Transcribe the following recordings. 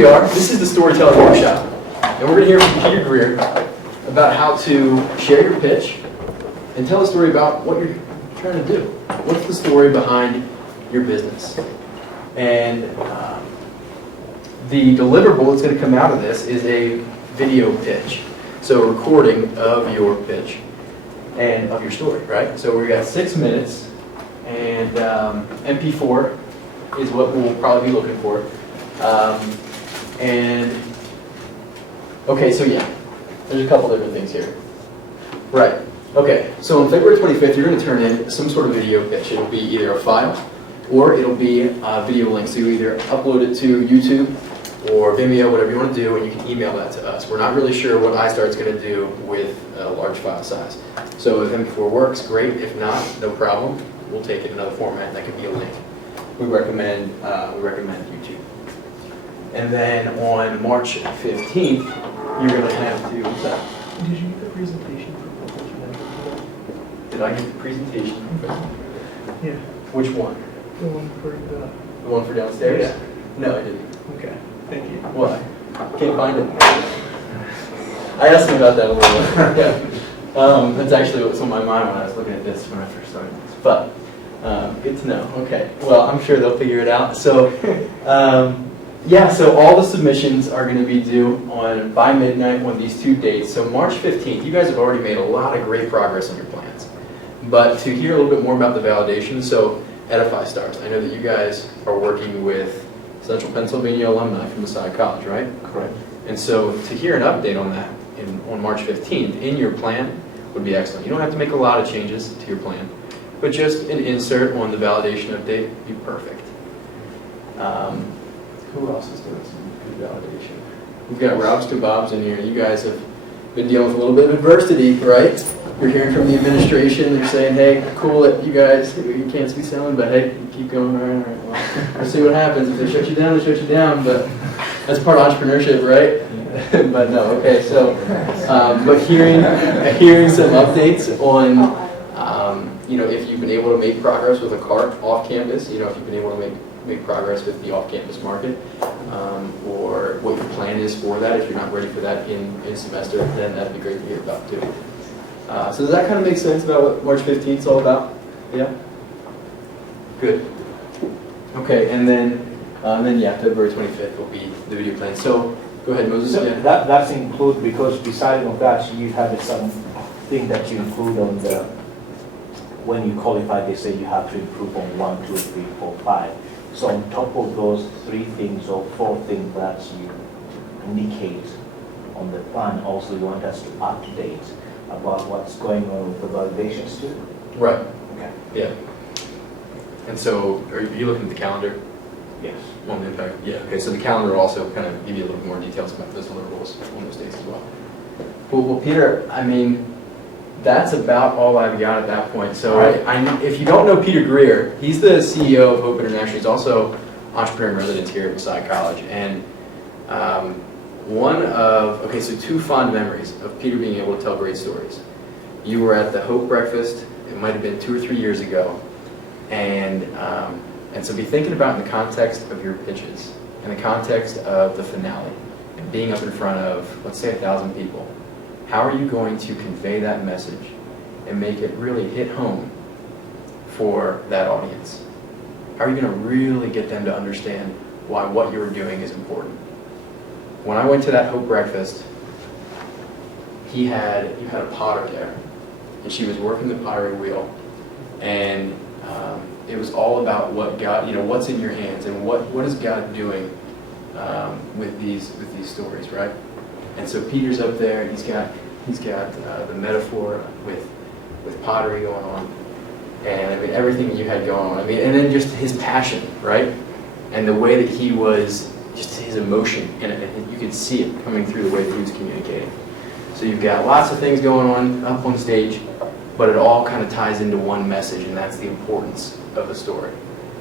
we are. This is the Storytelling Workshop. And we're going to hear from Peter Greer about how to share your pitch and tell a story about what you're trying to do. What's the story behind your business? And the deliverable that's going to come out of this is a video pitch. So a recording of your pitch and of your story, right? So we've got 6 minutes, and MP4 is what we'll probably be looking for. Okay, so yeah, there's a couple different things here. Right, okay, so on February 25th, you're going to turn in some sort of video pitch. It'll be either a file or it'll be a video link. So you either upload it to YouTube or Vimeo, whatever you want to do, and you can email that to us. We're not really sure what iStart's going to do with a large file size. So if MP4 works, great. If not, no problem. We'll take it in another format. That could be a link. We recommend YouTube. And then on March 15th, you're going to have to, what's that? Did you get the presentation for Professional Management? Did I get the presentation? Yeah. Which one? The one for The one for downstairs? Yeah. No, I didn't. Okay, thank you. Why? Can't find it. I asked him about that a little bit. Yeah. That's actually what's on my mind when I was looking at this when I first started this. But good to know. Okay. Well, I'm sure they'll figure it out. So, yeah. So all the submissions are going to be due by midnight on these 2 dates. So March 15th. You guys have already made a lot of great progress on your plans. But to hear a little bit more about the validation, so Edify Stars. I know that you guys are working with Central Pennsylvania alumni from Messiah College, right? Correct. And so to hear an update on that on March 15th in your plan would be excellent. You don't have to make a lot of changes to your plan, but just an insert on the validation update would be perfect. Who else is doing some good validation? We've got Rob's to Bob's in here. You guys have been dealing with a little bit of adversity, right? You're hearing from the administration. They're saying, hey, cool it, you guys, you can't be selling, but hey, you keep going. All right, well, we'll see what happens. If they shut you down, they shut you down, but that's part of entrepreneurship, right? But no, okay, so, but hearing some updates on, if you've been able to make progress with a cart off campus, if you've been able to make progress with the off-campus market, or what your plan is for that. If you're not ready for that in semester, then that'd be great to hear about too. So does that kind of make sense about what March 15th is all about? Yeah? Good. Okay, and then yeah, February 25th will be the video plan. So go ahead, Moses. So yeah. that's include, because besides of that, you have some thing that you include on the, when you qualify, they say you have to improve on 1, 2, 3, 4, 5. So on top of those 3 things or 4 things that you indicate on the plan, also you want us to update about what's going on with the validations too? Right. Okay. Yeah. And so are you looking at the calendar? Yes. On the impact? Yeah. Okay, so the calendar will also kind of give you a little more details about those deliverables on those days as well. Well, Peter, I mean, that's about all I've got at that point. So right. If you don't know Peter Greer, he's the CEO of Hope International. He's also entrepreneur in residence here at Messiah College. And so 2 fond memories of Peter being able to tell great stories. You were at the Hope Breakfast, it might have been 2 or 3 years ago, and so be thinking about in the context of your pitches, in the context of the finale, and being up in front of, let's say, 1,000 people. How are you going to convey that message and make it really hit home for that audience? How are you going to really get them to understand why what you're doing is important? When I went to that Hope Breakfast, you had a potter there, and she was working the pottery wheel, and it was all about what God, what's in your hands, and what is God doing with these stories, right? And so Peter's up there, and he's got the metaphor with pottery going on, and I mean everything you had going on. I mean, and then just his passion, right? And the way that he was. Just his emotion in it, and you could see it coming through the way that he was communicating. So you've got lots of things going on up on stage, but it all kind of ties into one message, and that's the importance of the story.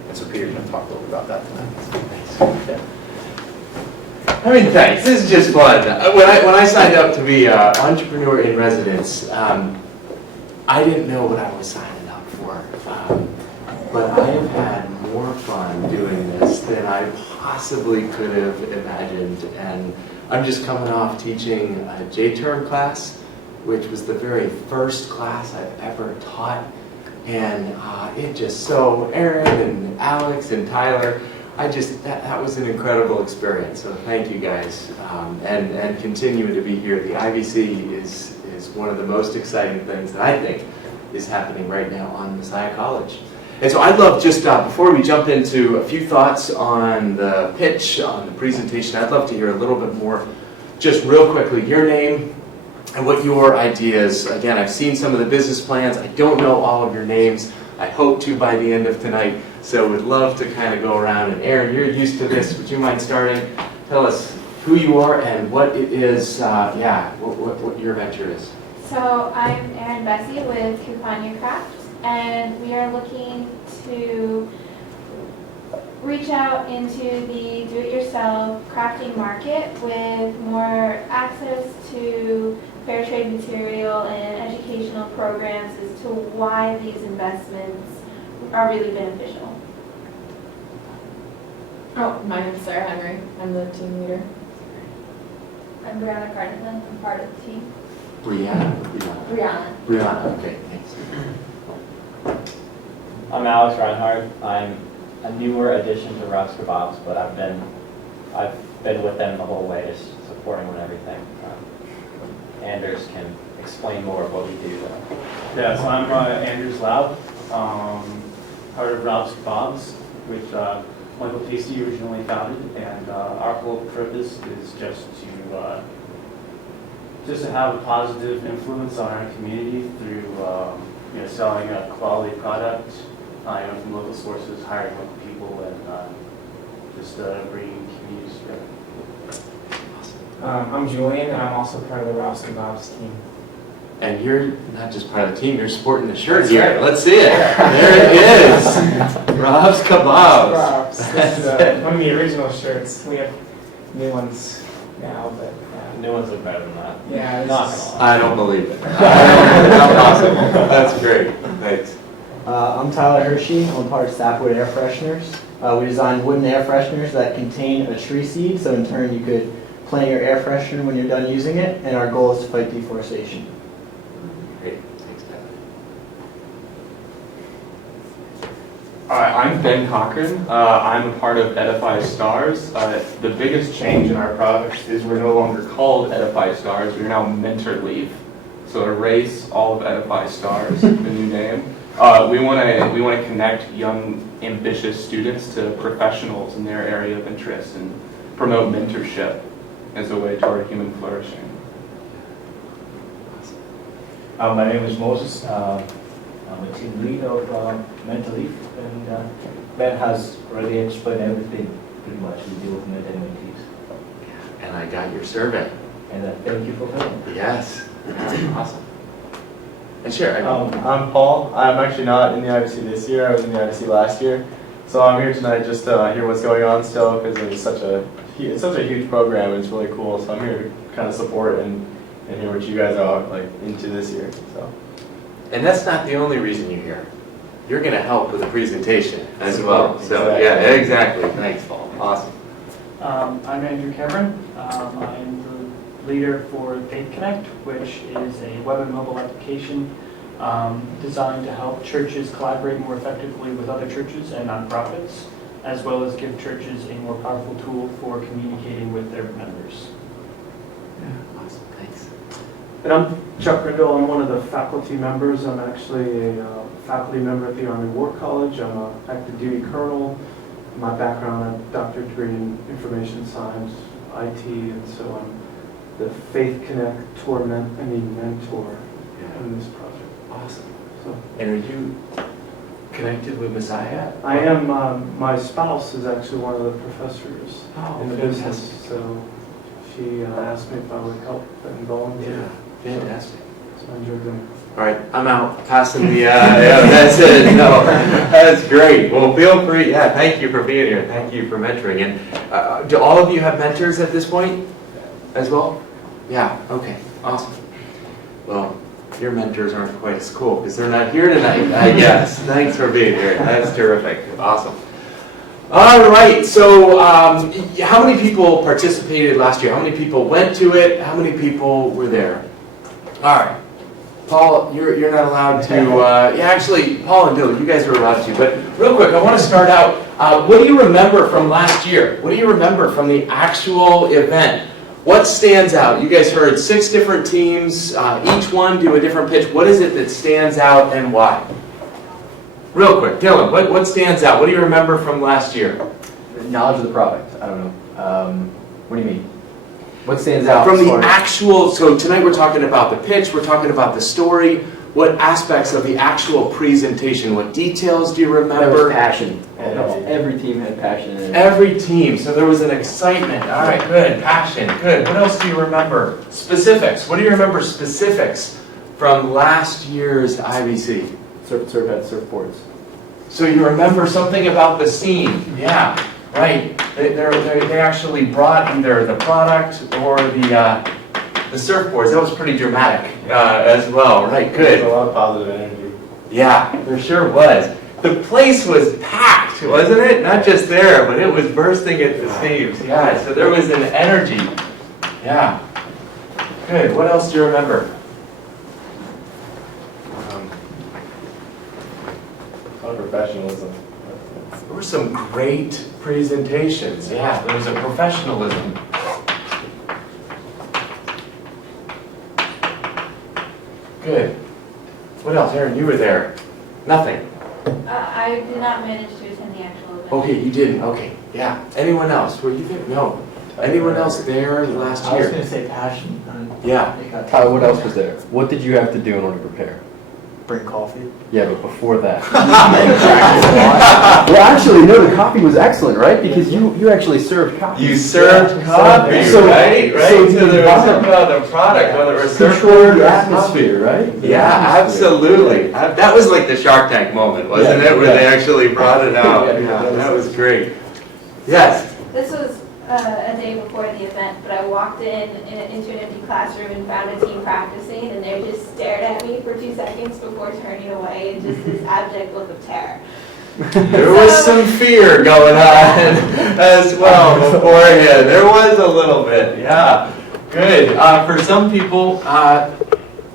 And so Peter's going to talk a little bit about that tonight. Yeah. I mean, thanks. This is just fun. When I signed up to be an entrepreneur in residence, I didn't know what I was signing up for. But I have had more fun doing this than I possibly could have imagined. And I'm just coming off teaching a J-term class, which was the very first class I've ever taught. And it just so, Aaron and Alex and Tyler, that was an incredible experience. So thank you guys, and continuing to be here. The IVC is one of the most exciting things that I think is happening right now on Messiah College. And so I'd love just, before we jump into a few thoughts on the pitch, on the presentation, I'd love to hear a little bit more, just real quickly, your name and what your ideas. Again, I've seen some of the business plans. I don't know all of your names. I hope to by the end of tonight. So would love to kind of go around. And Aaron, you're used to this. Would you mind starting? Tell us who you are and what it is, what your venture is. So I'm Erin Bessie with Coupon Craft, and we are looking to reach out into the do-it-yourself crafting market with more access to fair trade material and educational programs as to why these investments are really beneficial. Oh, my name is Sarah Henry. I'm the team leader. I'm Brianna Carnathan, I'm part of the team. Brianna. Brianna, okay, thanks. I'm Alex Reinhardt. I'm a newer addition to Ralph's Kebabs, but I've been with them the whole way, just supporting them and everything. Anders can explain more of what we do. Yeah, so I'm Anders Laub, part of Ralph's Kebabs, which Michael Tasty originally founded, and our whole purpose is just to have a positive influence on our community through selling a quality product, from local sources, hiring local people, and just bringing communities together. I'm Julian, and I'm also part of the Ralph's Kebabs team. And you're not just part of the team, you're sporting the shirt That's here. right. Let's see it. There it is. Rob's Kebabs. Rob's. This That's is one of the original shirts. We have new ones now, but New ones look better than that. yeah, Not this is- gonna lie. I don't believe it. How possible. That's great. Thanks. I'm Tyler Hershey. I'm a part of Sapwood Air Fresheners. We design wooden air fresheners that contain a tree seed, so in turn you could plant your air freshener when you're done using it, and our goal is to fight deforestation. Great. Thanks, Tyler. I'm Ben Cochran. I'm a part of Edify Stars. The biggest change in our product is we're no longer called Edify Stars. We're now Mentor Leaf. So erase all of Edify Stars, the new name. We want to connect young, ambitious students to professionals in their area of interest and promote mentorship as a way toward human flourishing. My name is Moses. I'm a team lead of Mental Leaf, and Ben has already explained everything pretty much we do with mental mentees. And I got your survey. And thank you for coming. Yes. Awesome. And share. I'm Paul. I'm actually not in the IVC this year. I was in the IVC last year. So I'm here tonight just to hear what's going on still, because it's such a huge program and it's really cool. So I'm here to kind of support and hear what you guys are into this year. So. And that's not the only reason you're here. You're going to help with the presentation as well. So yeah, exactly. Thanks, Paul. Awesome. I'm Andrew Cameron. I'm the leader for Faith Connect, which is a web and mobile application designed to help churches collaborate more effectively with other churches and nonprofits, as well as give churches a more powerful tool for communicating with their members. Yeah, awesome. Thanks. And I'm Chuck Grindle. I'm one of the faculty members. I'm actually a faculty member at the Army War College. I'm an active duty colonel. My background, I have a doctorate degree in information science, IT, and so I'm the Faith Connect mentor in this project. Awesome. So, And are you connected with Messiah? I am. My spouse is actually one of the professors in the business, so she asked me if I would help and volunteer. Yeah, fantastic. So I enjoyed them. All right, I'm out. Passing the, that's it. No, that's great. Well, feel free. Yeah, thank you for being here. Thank you for mentoring. And do all of you have mentors at this point as well? Yeah, okay, awesome. Well, your mentors aren't quite as cool because they're not here tonight, I guess. Thanks for being here. That's terrific. Awesome. All right, so how many people participated last year? How many people went to it? How many people were there? All right. Paul, you're not allowed to, yeah, actually, Paul and Bill, you guys are allowed to, but real quick, I want to start out, what do you remember from last year? What do you remember from the actual event? What stands out? You guys heard 6 different teams, each one do a different pitch. What is it that stands out and why? Real quick, Dylan, what stands out? What do you remember from last year? Knowledge of the product. I don't know. What do you mean? What stands out? From the actual, so tonight we're talking about the pitch, we're talking about the story. What aspects of the actual presentation, what details do you remember? There was passion. Every team had passion in it. Every team, so there was an excitement. All right, good, passion, good. What else do you remember? Specifics, what do you remember specifics from last year's IVC? Surf had surfboards. So you remember something about the scene, yeah, right. They actually brought either the product or the surfboards. That was pretty dramatic as well, right, good. There's a lot of positive energy. Yeah, there sure was. The place was packed, wasn't it? Not just there, but it was bursting at the seams. Yeah, so there was an energy. Yeah, good. What else do you remember? Professionalism. There were some great presentations. Yeah, there was a professionalism. Good. What else? Aaron, you were there. Nothing. I did not manage to attend the actual event. Okay, you didn't. Okay, yeah. Anyone else? Were you there? No. Anyone else there last I was year? going to say passion. Yeah. Tyler, what else was there? What did you have to do in order to prepare? Bring coffee. Yeah, but before that. Well, actually, no, the coffee was excellent, right? Because you actually served coffee. You served coffee, So- right? Right. so So there was something about the product, whether it was Control surfboard the or atmosphere, right? coffee. Yeah, absolutely. That was like the Shark Tank moment, wasn't Yeah, it? Where yeah. they actually brought it out. Yeah, Yeah, that was great. Yes. This was a day before the event, but I walked into an empty classroom and found a team practicing, and they just stared at me for 2 seconds before turning away in just this abject look of terror. There was some fear going on as well beforehand. There was a little bit, yeah. Good. For some people,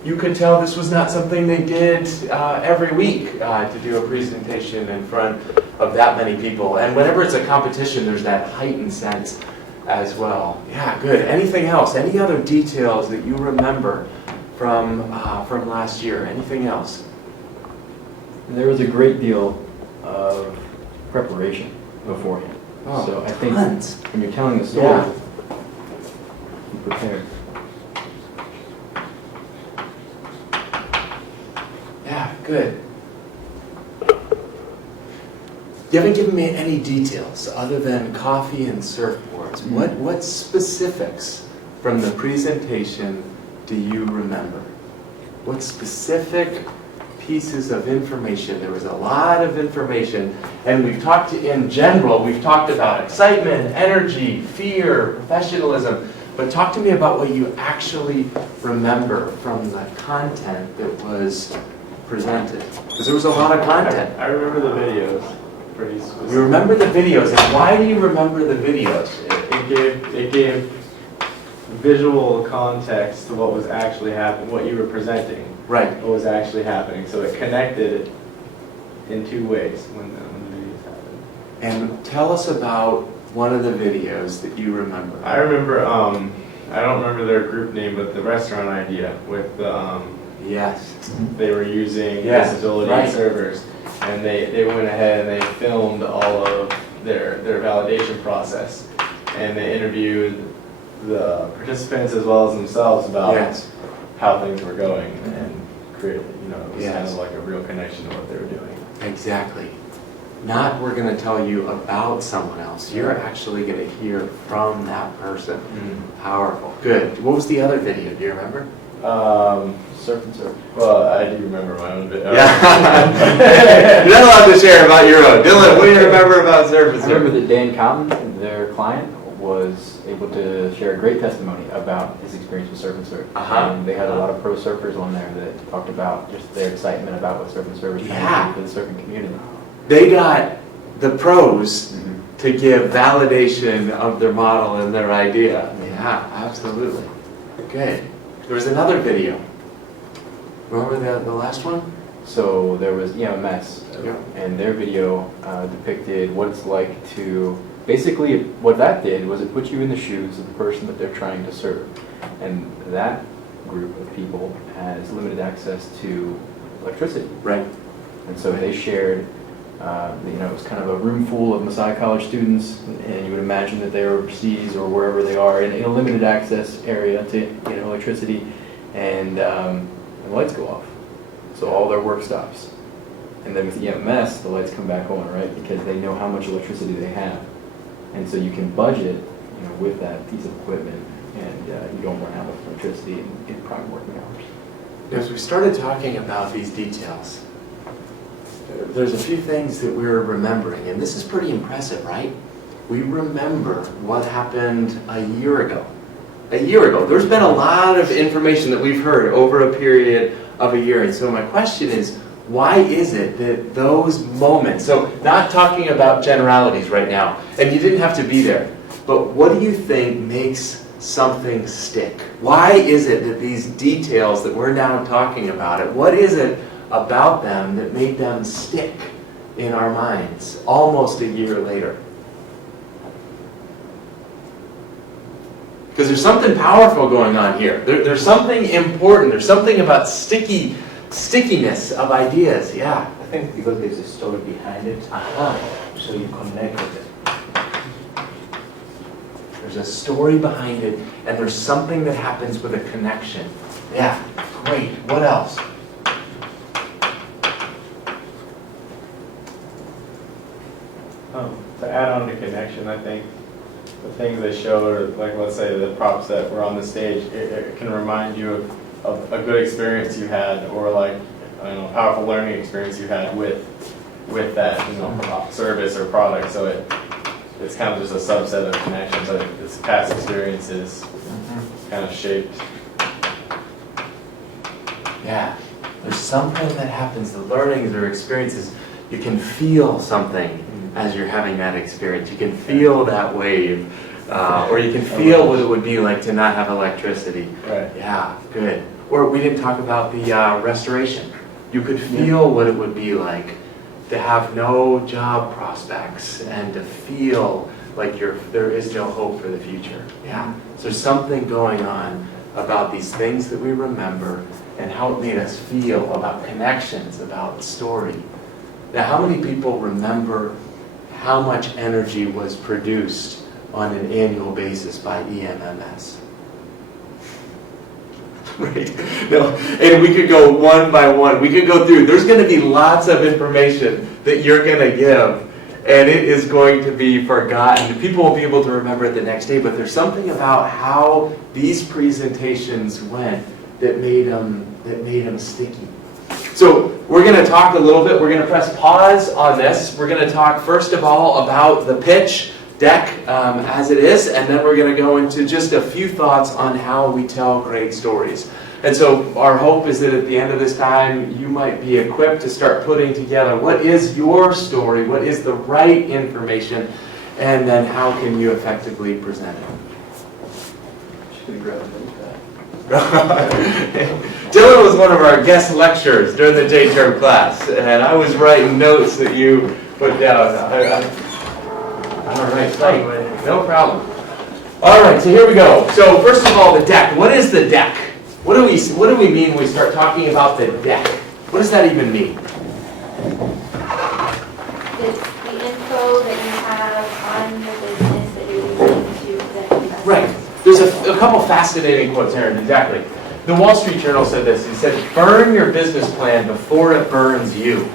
you could tell this was not something they did every week to do a presentation in front of that many people. And whenever it's a competition, there's that heightened sense as well. Yeah, good. Anything else? Any other details that you remember from last year? Anything else? There was a great deal of preparation beforehand. Oh, So I think tons. when you're telling the story, Yeah. you prepare. Yeah, good. You haven't given me any details other than coffee and surfboards. What specifics from the presentation do you remember? What specific pieces of information? There was a lot of information, and we've talked in general, we've talked about excitement, energy, fear, professionalism, but talk to me about what you actually remember from the content that was presented, because there was a lot of content. I remember the videos pretty specifically. You remember the videos, and why do you remember the videos? It gave visual context to what was actually happening, what you were presenting, Right. what was actually happening. So it connected in 2 ways when the videos happened. And tell us about one of the videos that you remember. I remember, I don't remember their group name, but the restaurant idea with the, Yes. they were using Yes, disability right. servers, and they went ahead and they filmed all of their validation process, and they interviewed the participants as well as themselves about Yes. how things were going, and created, it was kind Yes. of like a real connection to what they were doing. Exactly. Not we're going to tell you about someone else. You're actually going to hear from that person. Powerful. Good. What was the other video? Do you remember? Surf and surf. Well, I do remember my own bit. Yeah. You're not allowed to share about your own. Dylan, what do you remember about Surf and I remember Surf? that Dan Cotton, their client, was able to share a great testimony about his experience with Surf and Surf. Uh-huh. They had a lot of pro surfers on there that talked about just their excitement about what Surf and Surf was trying Yeah. to do for the surfing community. They got the pros to give validation of their model and their idea. Yeah, absolutely. Good. There was another video. Remember the last one? So there was EMS, Yeah. and their video depicted what it's like to, basically what that did was it put you in the shoes of the person that they're trying to serve. And that group of people has limited access to electricity. Right. And so they shared, it was kind of a room full of Messiah College students, and you would imagine that they're overseas or wherever they are in a limited access area to electricity, and the lights go off. So all their work stops. And then with EMS, the lights come back on, right? Because they know how much electricity they have. And so you can budget, with that piece of equipment, and you don't run out of electricity in prime working hours. As we started talking about these details, there's a few things that we're remembering, and this is pretty impressive, right? We remember what happened a year ago. A year ago. There's been a lot of information that we've heard over a period of a year, and so my question is, why is it that those moments, so not talking about generalities right now, and you didn't have to be there, but what do you think makes something stick? Why is it that these details that we're now talking about it, what is it about them that made them stick in our minds almost a year later? Because there's something powerful going on here. There's something important. There's something about stickiness of ideas. Yeah. I think because there's a story behind it, so you connect with it. There's a story behind it, and there's something that happens with a connection. Yeah, great. What else? To add on to connection, I think the things they show are, like, let's say the props that were on the stage, it can remind you of a good experience you had, or like, I don't know, powerful learning experience you had with that, service or product. So it's kind of just a subset of connections. Like it's past experiences kind of shaped. Yeah, there's something that happens. The learnings or experiences, you can feel something as you're having that experience. You can feel that wave, or you can feel what it would be like to not have electricity. Right. Yeah, good. Or we didn't talk about the restoration. You could feel what it would be like to have no job prospects and to feel like there is no hope for the future. Yeah. So there's something going on about these things that we remember and how it made us feel about connections, about story. Now, how many people remember how much energy was produced on an annual basis by EMMS? Right. No, and we could go one by one. We could go through. There's going to be lots of information that you're going to give, and it is going to be forgotten. People won't be able to remember it the next day, but there's something about how these presentations went that made them sticky. So we're going to talk a little bit. We're going to press pause on this. We're going to talk first of all about the pitch deck as it is, and then we're going to go into just a few thoughts on how we tell great stories. And so our hope is that at the end of this time, you might be equipped to start putting together what is your story, what is the right information, and then how can you effectively present it. Dylan was one of our guest lecturers during the J-term class, and I was writing notes that you put down. All right, no problem. All right, so here we go. So first of all, the deck. What is the deck? What do we mean when we start talking about the deck? What does that even mean? It's the info that you have on your business that you're using to present investors. Right. There's a couple fascinating quotes here. Exactly. The Wall Street Journal said this. He said, "Burn your business plan before it burns you."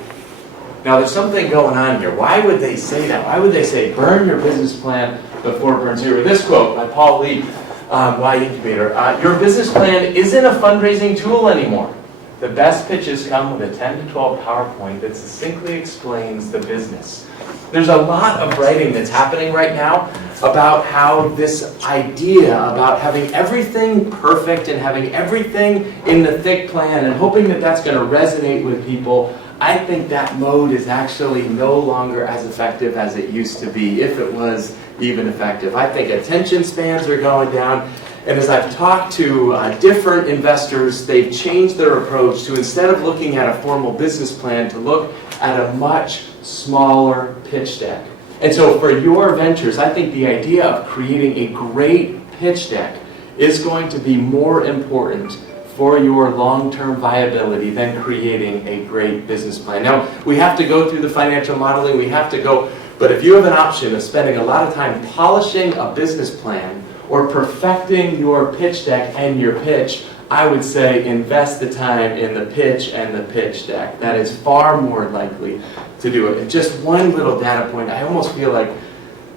Now, there's something going on here. Why would they say that? Why would they say, burn your business plan before it burns you? Or this quote by Paul Lee, Y Incubator, your business plan isn't a fundraising tool anymore. The best pitches come with a 10 to 12 PowerPoint that succinctly explains the business. There's a lot of writing that's happening right now about how this idea about having everything perfect and having everything in the thick plan and hoping that that's going to resonate with people I think that mode is actually no longer as effective as it used to be, if it was even effective. I think attention spans are going down. And as I've talked to different investors, they've changed their approach to, instead of looking at a formal business plan, to look at a much smaller pitch deck. And so for your ventures, I think the idea of creating a great pitch deck is going to be more important for your long-term viability than creating a great business plan. Now, we have to go through the financial modeling, we have to go, but if you have an option of spending a lot of time polishing a business plan or perfecting your pitch deck and your pitch, I would say invest the time in the pitch and the pitch deck. That is far more likely to do it. And just one little data point, I almost feel like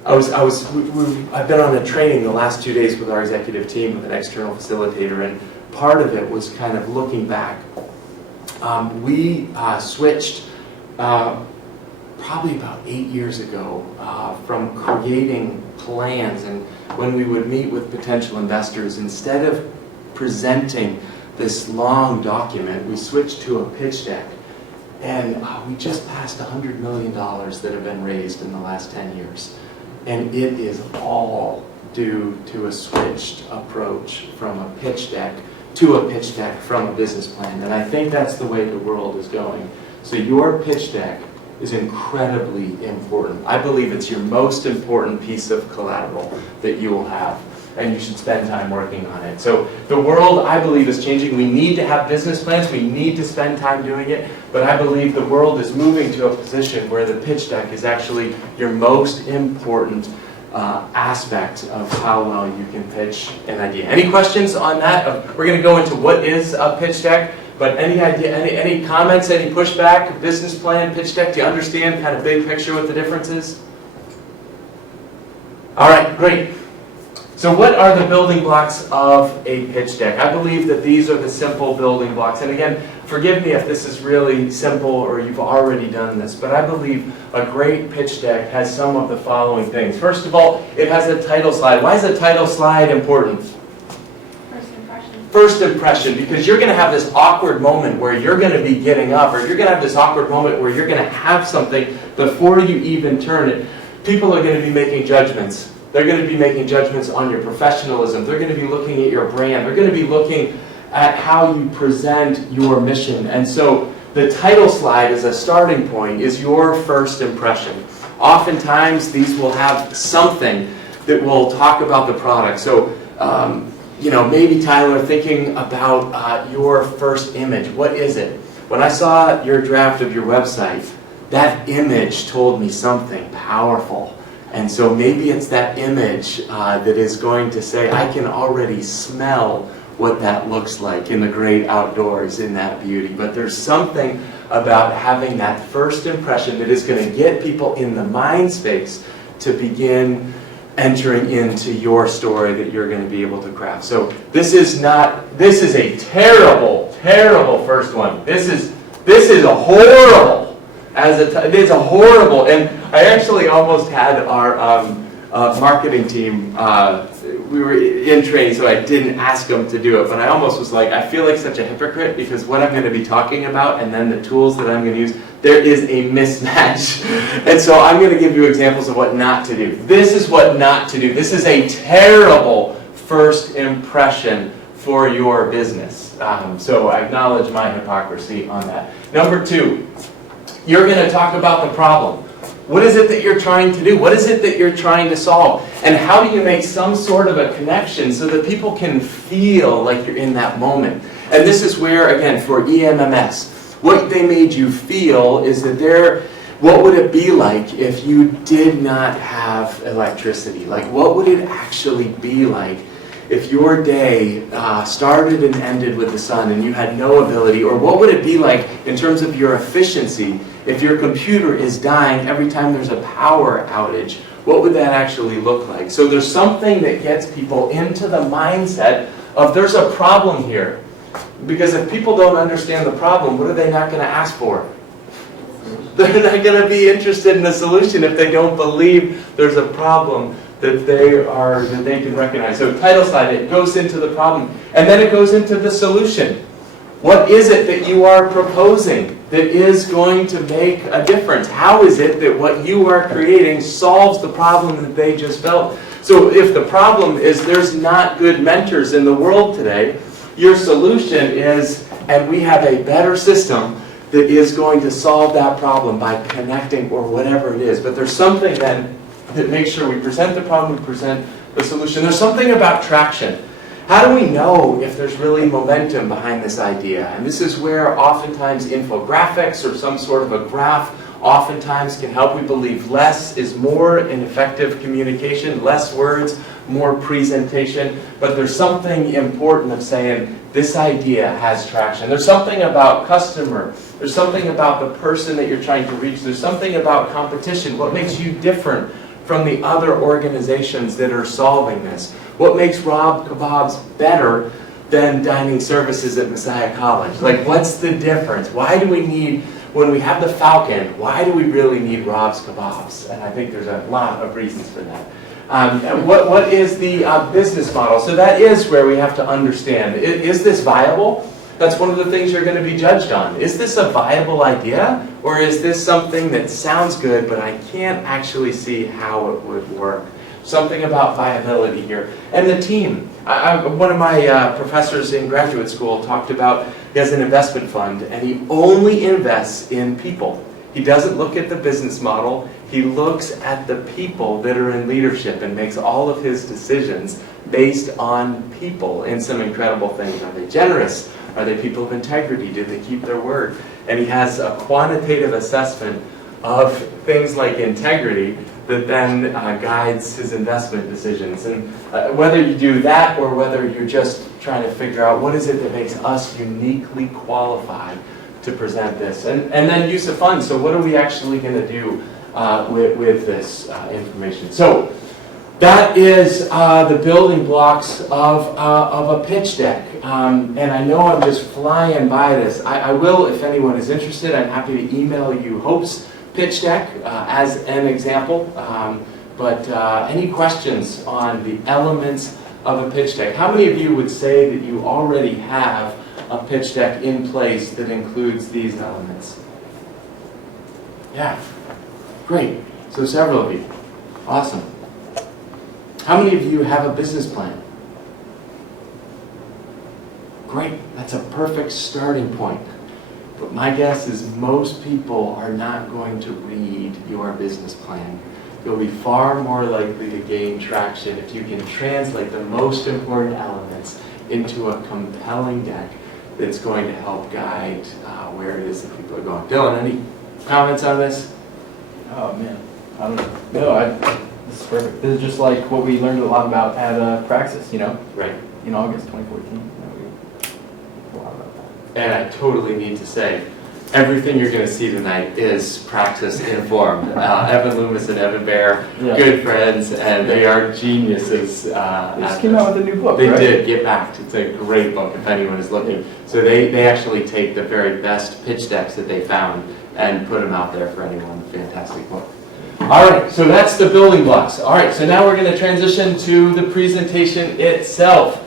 I've been on a training the last 2 days with our executive team with an external facilitator, and part of it was kind of looking back. We switched probably about 8 years ago from creating plans, and when we would meet with potential investors, instead of presenting this long document, we switched to a pitch deck. And we just passed $100 million that have been raised in the last 10 years. And it is all due to a switched approach from a pitch deck to a pitch deck from a business plan. And I think that's the way the world is going. So your pitch deck is incredibly important. I believe it's your most important piece of collateral that you will have, and you should spend time working on it. So the world, I believe, is changing. We need to have business plans. We need to spend time doing it. But I believe the world is moving to a position where the pitch deck is actually your most important aspect of how well you can pitch an idea. Any questions on that? We're going to go into what is a pitch deck. But any idea, any comments, any pushback, business plan, pitch deck? Do you understand kind of big picture what the difference is? All right, great. So what are the building blocks of a pitch deck? I believe that these are the simple building blocks. And again, forgive me if this is really simple or you've already done this, but I believe a great pitch deck has some of the following things. First of all, it has a title slide. Why is a title slide important? First impression, because you're going to have this awkward moment where you're going to be getting up, or you're going to have this awkward moment where you're going to have something before you even turn it. People are going to be making judgments. They're going to be making judgments on your professionalism. They're going to be looking at your brand. They're going to be looking at how you present your mission. And so the title slide as a starting point is your first impression. Oftentimes these will have something that will talk about the product. So maybe Tyler, thinking about your first image, what is it? When I saw your draft of your website, that image told me something powerful. And so maybe it's that image that is going to say, I can already smell what that looks like in the great outdoors, in that beauty. But there's something about having that first impression that is going to get people in the mind space to begin entering into your story that you're going to be able to craft. So this is a terrible, terrible first one. This is a horrible, it is a horrible, and I actually almost had our marketing team, we were in training, so I didn't ask them to do it, but I almost was like, I feel like such a hypocrite because what I'm going to be talking about and then the tools that I'm going to use, there is a mismatch. And so I'm going to give you examples of what not to do. This is what not to do. This is a terrible first impression for your business. So I acknowledge my hypocrisy on that. Number 2, you're going to talk about the problem. What is it that you're trying to do? What is it that you're trying to solve? And how do you make some sort of a connection so that people can feel like you're in that moment? And this is where, again, for EMMS, what they made you feel is that what would it be like if you did not have electricity? Like, what would it actually be like if your day started and ended with the sun and you had no ability? Or what would it be like in terms of your efficiency if your computer is dying every time there's a power outage? What would that actually look like? So there's something that gets people into the mindset of there's a problem here. Because if people don't understand the problem, what are they not going to ask for? They're not going to be interested in the solution if they don't believe there's a problem that they can recognize. So title slide, it goes into the problem, and then it goes into the solution. What is it that you are proposing? that is going to make a difference? How is it that what you are creating solves the problem that they just felt? So if the problem is there's not good mentors in the world today, your solution is, and we have a better system that is going to solve that problem by connecting or whatever it is. But there's something then that makes sure we present the problem, we present the solution. There's something about traction. How do we know if there's really momentum behind this idea? And this is where oftentimes infographics or some sort of a graph oftentimes can help. We believe less is more in effective communication, less words, more presentation. But there's something important of saying this idea has traction. There's something about customer. There's something about the person that you're trying to reach. There's something about competition. What makes you different from the other organizations that are solving this? What makes Rob Kebabs better than dining services at Messiah College? Like, what's the difference? Why do we need, when we have the Falcon, why do we really need Rob's Kebabs? And I think there's a lot of reasons for that. What is the business model? So that is where we have to understand, is this viable? That's one of the things you're going to be judged on. Is this a viable idea? Or is this something that sounds good, but I can't actually see how it would work? Something about viability here. And the team. One of my professors in graduate school talked about, he has an investment fund, and he only invests in people. He doesn't look at the business model. He looks at the people that are in leadership and makes all of his decisions based on people in some incredible things. Are they generous? Are they people of integrity? Do they keep their word? And he has a quantitative assessment of things like integrity that then guides his investment decisions. And whether you do that or whether you're just trying to figure out what is it that makes us uniquely qualified to present this. And then use of funds. So what are we actually going to do with this information? So that is the building blocks of a pitch deck. And I know I'm just flying by this. I will, if anyone is interested, I'm happy to email you Hope's pitch deck as an example. But any questions on the elements of a pitch deck? How many of you would say that you already have a pitch deck in place that includes these elements? Yeah, great. So several of you. Awesome. How many of you have a business plan? Great, that's a perfect starting point. But my guess is most people are not going to read your business plan. You'll be far more likely to gain traction if you can translate the most important elements into a compelling deck that's going to help guide where it is that people are going. Dylan, any comments on this? Oh man, I don't know. No, this is perfect. This is just like what we learned a lot about at Praxis, Right. in August 2014. A lot about that. And I totally need to say, everything you're going to see tonight is Praxis informed. Evan Loomis and Evan Bear, good friends, and they are geniuses. They just came out with a new book, They right? did, Get Backed. It's a great book if anyone is looking. So they actually take the very best pitch decks that they found and put them out there for anyone. Fantastic book. All right, so that's the building blocks. All right, so now we're going to transition to the presentation itself.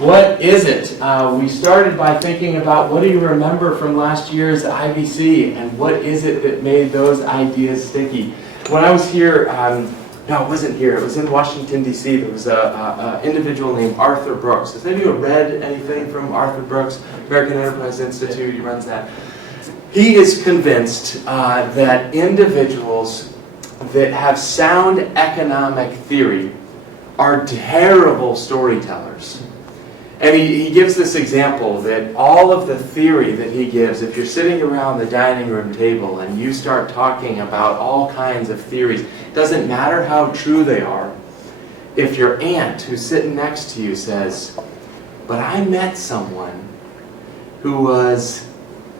What is it? We started by thinking about what do you remember from last year's IVC and what is it that made those ideas sticky? When I was here, no, it wasn't here, it was in Washington, D.C., there was an individual named Arthur Brooks. Has anyone read anything from Arthur Brooks, American Enterprise Institute? He runs that. He is convinced that individuals that have sound economic theory are terrible storytellers. And he gives this example that all of the theory that he gives, if you're sitting around the dining room table and you start talking about all kinds of theories, it doesn't matter how true they are. If your aunt who's sitting next to you says, but I met someone who was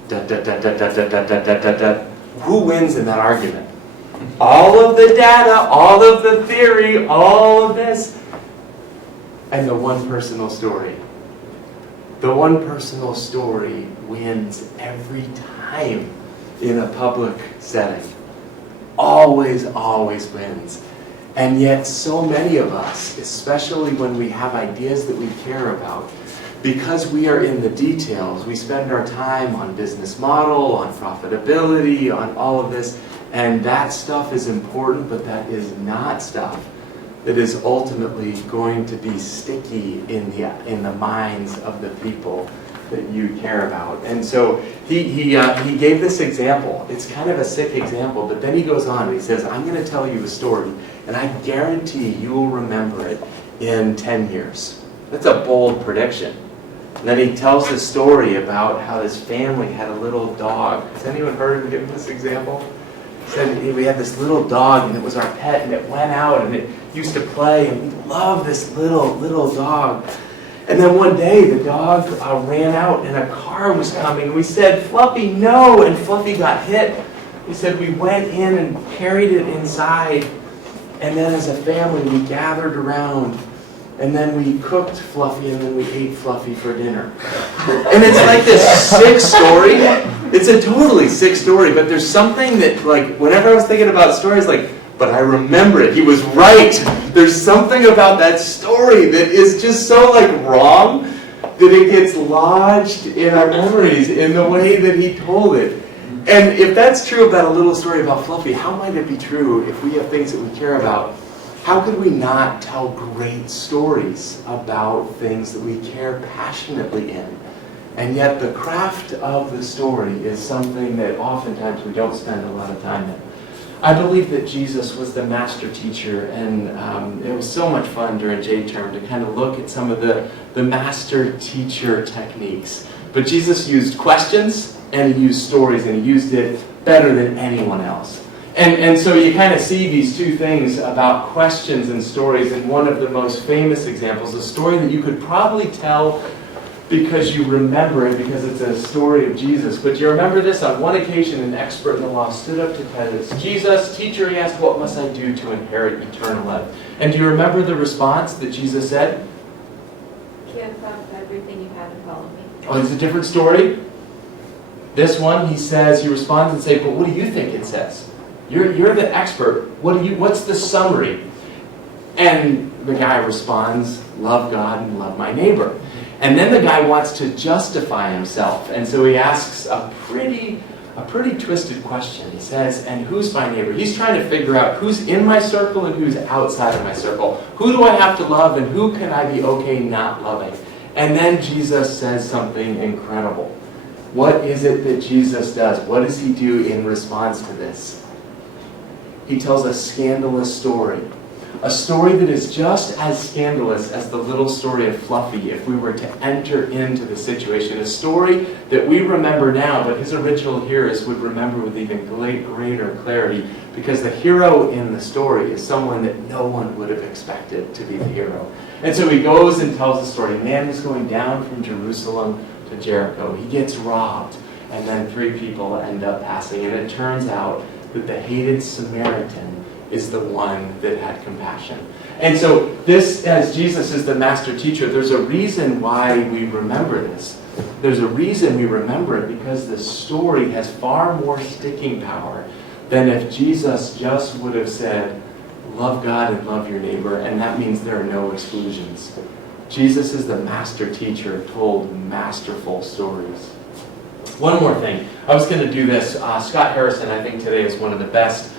da da da da da da da da da da da, who wins in that argument? All of the data, all of the theory, all of this, and the one personal story. The one personal story wins every time in a public setting. Always, always wins. And yet so many of us, especially when we have ideas that we care about, because we are in the details, we spend our time on business model, on profitability, on all of this, and that stuff is important, but that is not stuff that is ultimately going to be sticky in the minds of the people that you care about. And so he gave this example. It's kind of a sick example, but then he goes on and he says, I'm going to tell you a story, and I guarantee you will remember it in 10 years. That's a bold prediction. And then he tells this story about how this family had a little dog. Has anyone heard him give this example? He said, we had this little dog, and it was our pet, and it went out, and it used to play, and we loved this little dog. And then one day, the dog ran out, and a car was coming, and we said, Fluffy, no! And Fluffy got hit. He said, we went in and carried it inside, and then as a family, we gathered around, and then we cooked Fluffy, and then we ate Fluffy for dinner. And it's like this sick story. It's a totally sick story, but there's something that, like, whenever I was thinking about stories, like, but I remember it. He was right. There's something about that story that is just so, like, wrong that it gets lodged in our memories in the way that he told it. And if that's true about a little story about Fluffy, how might it be true if we have things that we care about? How could we not tell great stories about things that we care passionately in? And yet the craft of the story is something that oftentimes we don't spend a lot of time in. I believe that Jesus was the master teacher, and it was so much fun during J-term to kind of look at some of the master teacher techniques. But Jesus used questions, and he used stories, and he used it better than anyone else. And so you kind of see these two things about questions and stories, and one of the most famous examples, a story that you could probably tell because you remember it, because it's a story of Jesus. But do you remember this? On one occasion, an expert in the law stood up to Titus. Jesus, teacher, he asked, what must I do to inherit eternal life? And do you remember the response that Jesus said? Give up everything you have and follow me. Oh, it's a different story? This one, he responds and says, but what do you think it says? You're the expert. What's the summary? And the guy responds, love God and love my neighbor. And then the guy wants to justify himself. And so he asks a pretty twisted question. He says, and who's my neighbor? He's trying to figure out who's in my circle and who's outside of my circle. Who do I have to love and who can I be okay not loving? And then Jesus says something incredible. What is it that Jesus does? What does he do in response to this? He tells a scandalous story. A story that is just as scandalous as the little story of Fluffy if we were to enter into the situation. A story that we remember now, but his original hearers would remember with even greater clarity, because the hero in the story is someone that no one would have expected to be the hero. And so he goes and tells the story. Man is going down from Jerusalem to Jericho. He gets robbed, and then 3 people end up passing. And it turns out that the hated Samaritan is the one that had compassion. And so this, as Jesus is the master teacher, there's a reason why we remember this. There's a reason we remember it, because the story has far more sticking power than if Jesus just would have said, love God and love your neighbor, and that means there are no exclusions. Jesus is the master teacher, told masterful stories. One more thing. I was going to do this. Scott Harrison, I think today, is one of the best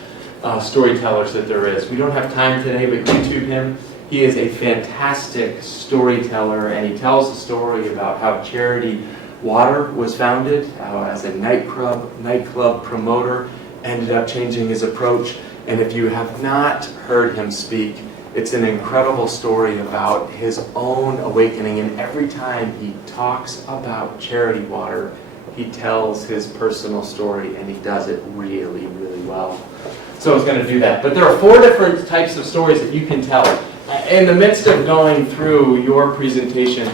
storytellers that there is. We don't have time today, but YouTube him. He is a fantastic storyteller, and he tells a story about how Charity Water was founded, how as a nightclub promoter ended up changing his approach. And if you have not heard him speak, it's an incredible story about his own awakening. And every time he talks about Charity Water, he tells his personal story, and he does it really, really well. So I was going to do that. But there are 4 different types of stories that you can tell. In the midst of going through your presentation,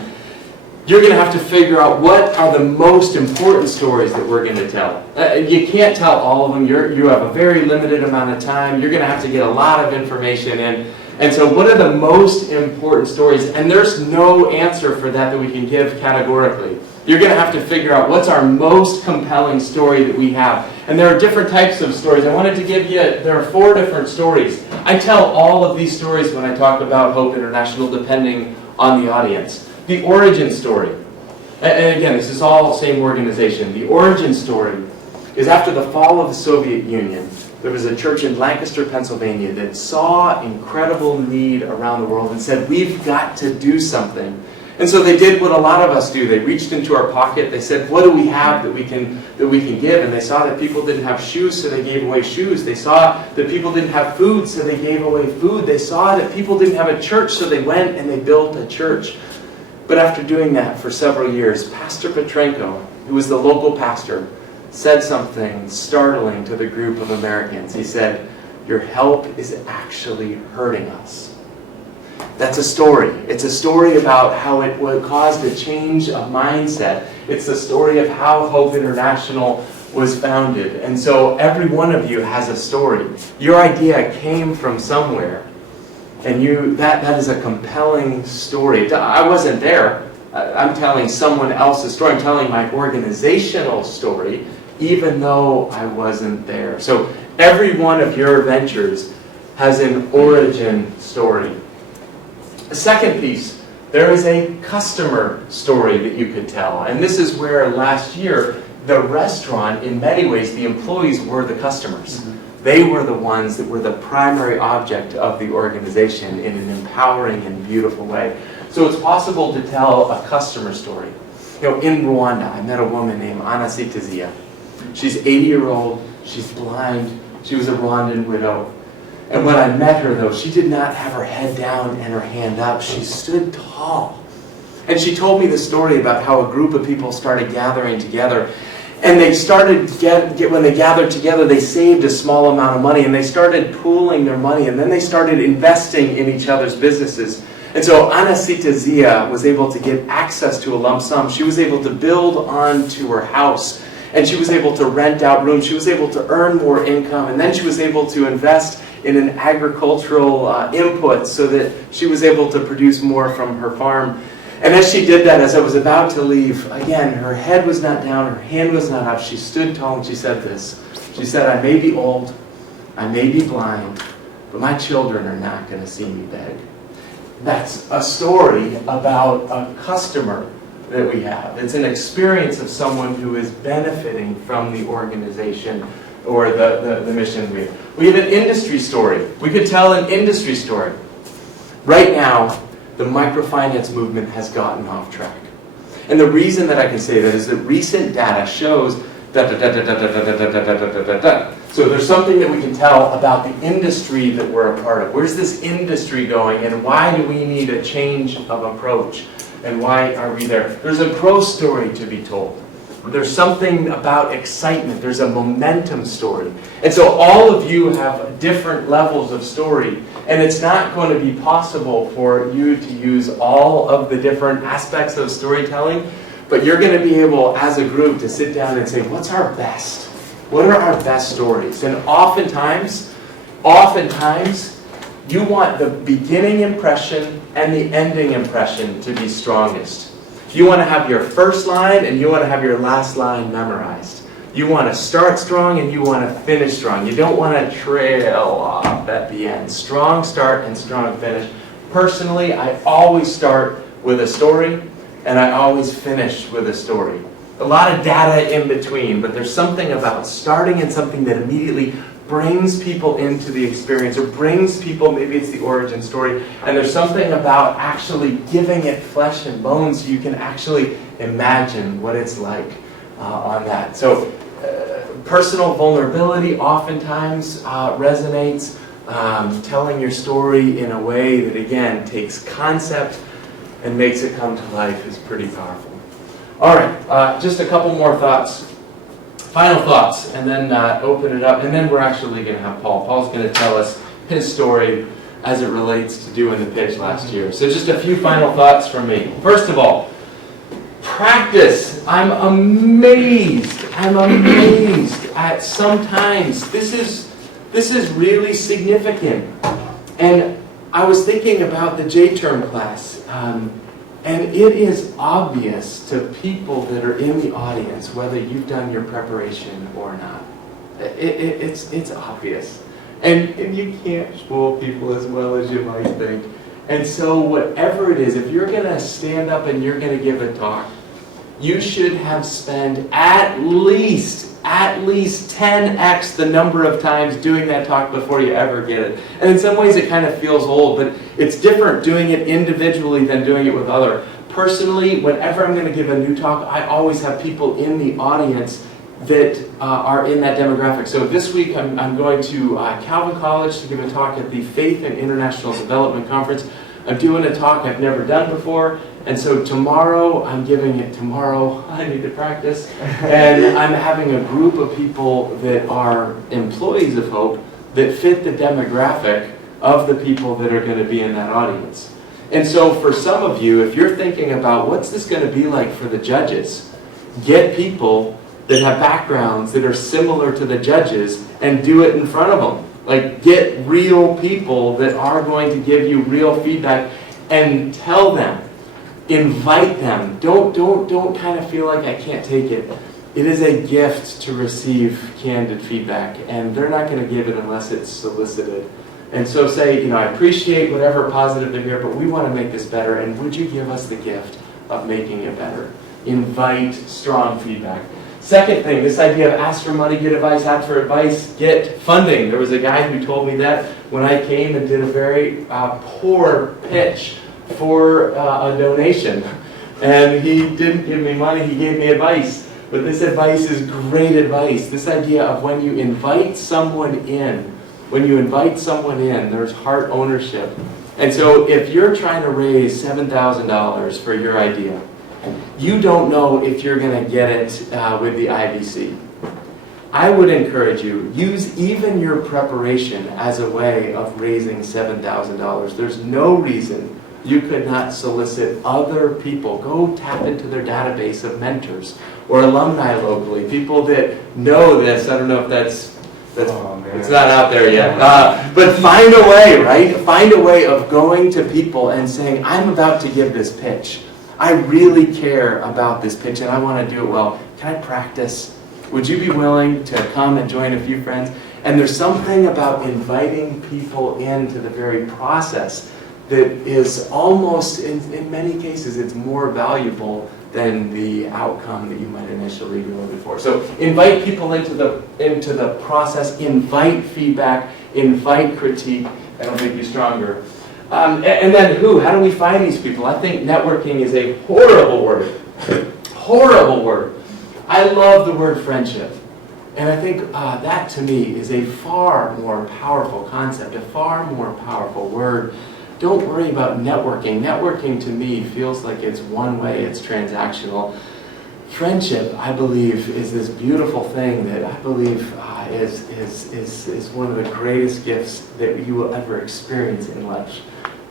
you're going to have to figure out what are the most important stories that we're going to tell. You can't tell all of them. You have a very limited amount of time. You're going to have to get a lot of information in. And so what are the most important stories? And there's no answer for that we can give categorically. You're going to have to figure out what's our most compelling story that we have. And there are different types of stories. I wanted to give you, there are 4 different stories. I tell all of these stories when I talk about Hope International, depending on the audience. The origin story. And again, this is all same organization. The origin story is after the fall of the Soviet Union, there was a church in Lancaster, Pennsylvania that saw incredible need around the world and said, we've got to do something. And so they did what a lot of us do. They reached into our pocket. They said, what do we have that we can give? And they saw that people didn't have shoes, so they gave away shoes. They saw that people didn't have food, so they gave away food. They saw that people didn't have a church, so they went and they built a church. But after doing that for several years, Pastor Petrenko, who was the local pastor, said something startling to the group of Americans. He said, your help is actually hurting us. That's a story. It's a story about how it caused a change of mindset. It's the story of how Hope International was founded. And so every one of you has a story. Your idea came from somewhere. And that is a compelling story. I wasn't there. I'm telling someone else's story. I'm telling my organizational story, even though I wasn't there. So every one of your ventures has an origin story. The second piece, there is a customer story that you could tell. And this is where last year, the restaurant, in many ways, the employees were the customers. They were the ones that were the primary object of the organization in an empowering and beautiful way. So it's possible to tell a customer story. You know, in Rwanda, I met a woman named Anna Sitazia. She's 80-year-old, she's blind, she was a Rwandan widow. And when I met her, though, she did not have her head down and her hand up. She stood tall. And she told me the story about how a group of people started gathering together. And they started, when they gathered together, they saved a small amount of money. And they started pooling their money. And then they started investing in each other's businesses. And so Anna Sitazia was able to get access to a lump sum. She was able to build onto her house. And she was able to rent out rooms. She was able to earn more income. And then she was able to invest in an agricultural input so that she was able to produce more from her farm. And as she did that, as I was about to leave, again, her head was not down, her hand was not up. She stood tall and she said this. She said, I may be old, I may be blind, but my children are not going to see me beg. That's a story about a customer that we have. It's an experience of someone who is benefiting from the organization or the mission we have. We have an industry story. We could tell an industry story. Right now, the microfinance movement has gotten off track. And the reason that I can say that is that recent data shows So there's something that we can tell about the industry that we're a part of. Where's this industry going, and why do we need a change of approach? And why are we there? There's a growth story to be told. There's something about excitement. There's a momentum story. And so all of you have different levels of story. And it's not going to be possible for you to use all of the different aspects of storytelling. But you're going to be able, as a group, to sit down and say, what's our best? What are our best stories? And oftentimes, you want the beginning impression and the ending impression to be strongest. You want to have your first line and you want to have your last line memorized. You want to start strong and you want to finish strong. You don't want to trail off at the end. Strong start and strong finish. Personally, I always start with a story and I always finish with a story. A lot of data in between, but there's something about starting in something that immediately brings people into the experience, or brings people, maybe it's the origin story, and there's something about actually giving it flesh and bones so you can actually imagine what it's like on that. So personal vulnerability oftentimes resonates. Telling your story in a way that, again, takes concept and makes it come to life is pretty powerful. All right, just a couple more thoughts. Final thoughts, and then open it up, and then we're actually going to have Paul. Paul's going to tell us his story as it relates to doing the pitch last year. So just a few final thoughts from me. First of all, practice. I'm amazed at sometimes this is really significant. And I was thinking about the J-term class. And it is obvious to people that are in the audience whether you've done your preparation or not. It's obvious. And you can't fool people as well as you might think. And so whatever it is, if you're going to stand up and you're going to give a talk, you should have spent at least 10x the number of times doing that talk before you ever get it. And in some ways it kind of feels old, but it's different doing it individually than doing it with other. Personally, whenever I'm going to give a new talk, I always have people in the audience that are in that demographic. So this week I'm going to Calvin College to give a talk at the Faith and International Development Conference. I'm doing a talk I've never done before, and so tomorrow, I'm giving it tomorrow, I need to practice, and I'm having a group of people that are employees of Hope that fit the demographic of the people that are going to be in that audience. And so for some of you, if you're thinking about what's this going to be like for the judges, get people that have backgrounds that are similar to the judges and do it in front of them. Like, get real people that are going to give you real feedback and tell them, invite them. Don't kind of feel like I can't take it. It is a gift to receive candid feedback, and they're not going to give it unless it's solicited. And so say, I appreciate whatever positive they hear, but we want to make this better, and would you give us the gift of making it better? Invite strong feedback. Second thing, this idea of ask for money, get advice, ask for advice, get funding. There was a guy who told me that when I came and did a very poor pitch for a donation. And he didn't give me money, he gave me advice. But this advice is great advice. This idea of when you invite someone in, there's heart ownership. And so if you're trying to raise $7,000 for your idea, you don't know if you're going to get it with the IVC. I would encourage you, use even your preparation as a way of raising $7,000. There's no reason you could not solicit other people. Go tap into their database of mentors or alumni locally, people that know this. I don't know if that's it's not out there yet. But find a way, right? Find a way of going to people and saying, I'm about to give this pitch. I really care about this pitch and I want to do it well. Can I practice? Would you be willing to come and join a few friends? And there's something about inviting people into the very process that is almost, in many cases, it's more valuable than the outcome that you might initially be looking for. So invite people into the process, invite feedback, invite critique, that'll make you stronger. And then who? How do we find these people? I think networking is a horrible word. Horrible word. I love the word friendship. And I think that to me is a far more powerful concept, a far more powerful word. Don't worry about networking. Networking to me feels like it's one way, it's transactional. Friendship, I believe, is this beautiful thing that I believe is one of the greatest gifts that you will ever experience in life.